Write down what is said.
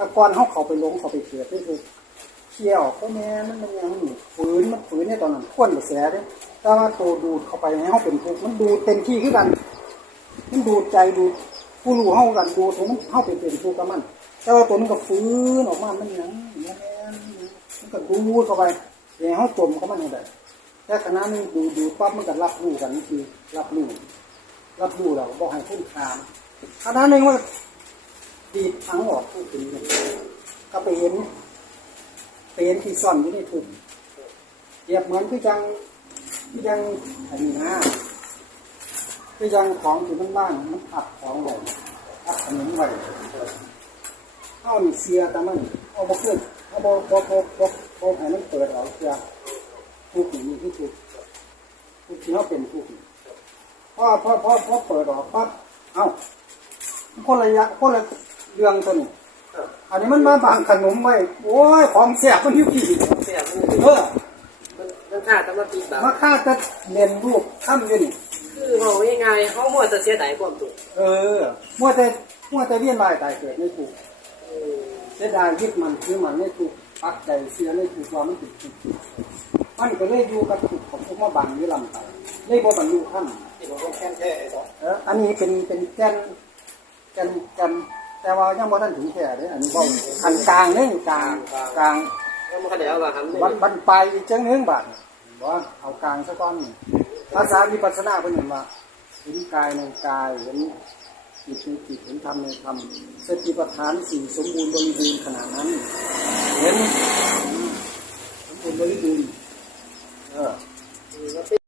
แต่ก่อนเขาเขาไปลงเขาไปเกิดนี่คือเขี่ยวก็แม่มันมันยังฝืนมันฝืนเนี่ยตอนนั้นควนกระแสเด้แต่ว่าตัวดูดเข้าไปให้เขาเป็นทุกข์มันดูดเต็มที่คือกัน มันดูดใจดูดผู้รู้เขากันดูดถึงมันเข้าไปเป็นทุกข์กับมัน แต่ว่าตัวมันก็ฟื้นออกมามันยังแม่นมันก็ดูดเข้าไปเดี๋ยวเขาจมเข้ามันให้ได้แต่ขณะนี้ดูดูปั๊บมันก็รับรู้กันนี่คือรับรู้รับรู้เราบอกให้พุ่นคามขณะหนึ่งว่า ดีดทั้งออกผู้ถึงเนี่ยก็ไปเห็นไปเห็นที่ซ่อนอยู่ในถุงเรียบเหมือนคือจังคือจังอันนี้นะคือจังของที่มันบ้างมันอัดของไว้อัดขนมไว้เอานี่เสียแต่มันเอาบ่ขึ้นเอาบ่บ่บ่บ่บ่ให้มันเปิดออกเสียทุกนี่คือทุกทุกที่เขาเป็นทุกนี่พอพอพอพอเปิดออกปั๊บเอ้าคนละยะคนละ เรื่องตัวนี้อันนี้มันมาบางขนมไว้โอ้ยของเสียบมันอยู่กี่เสียมันเออมันมันค่าแต่ว่าปีแบบมาฆ่าจะเรียนรูปทำอยู่นี่คือเขาง่ายๆเขามัวแต่เสียดายความถูกเออมัวแต่มัวแต่เรียนรายตายเกิดไม่ถูกเสียดายยึดมันคือมันไม่ถูกปักใจเสียไม่ถูกว่ามันถูกมันก็เลยอยู่กับถูกของพวกมาบังนี่ลำไปเลยบ่บรรลุท่านที่ผมต้องแค่แค่ไอ้สองเอออันนี้เป็นเป็นแกนแกน แกนแต่ว่ายังบ่ทันถึงแค่เด้ออันนี้บ่อันกลางนี่กลางกลางแล้วมันก็เดี๋ยวว่าทำบันบันปลายอีกจังหนึงบาทว่าเอากลางซะก่อนภาษาวิปัสสนาเป็นเห็นว่าเห็นกายในกายเห็นจิตในจิตเห็นธรรมในธรรมสติปัฏฐานสี่สมบูรณ์บริบูรณ์ขนาดนั้น เห็นสมบูรณ์บริบูรณ์เออ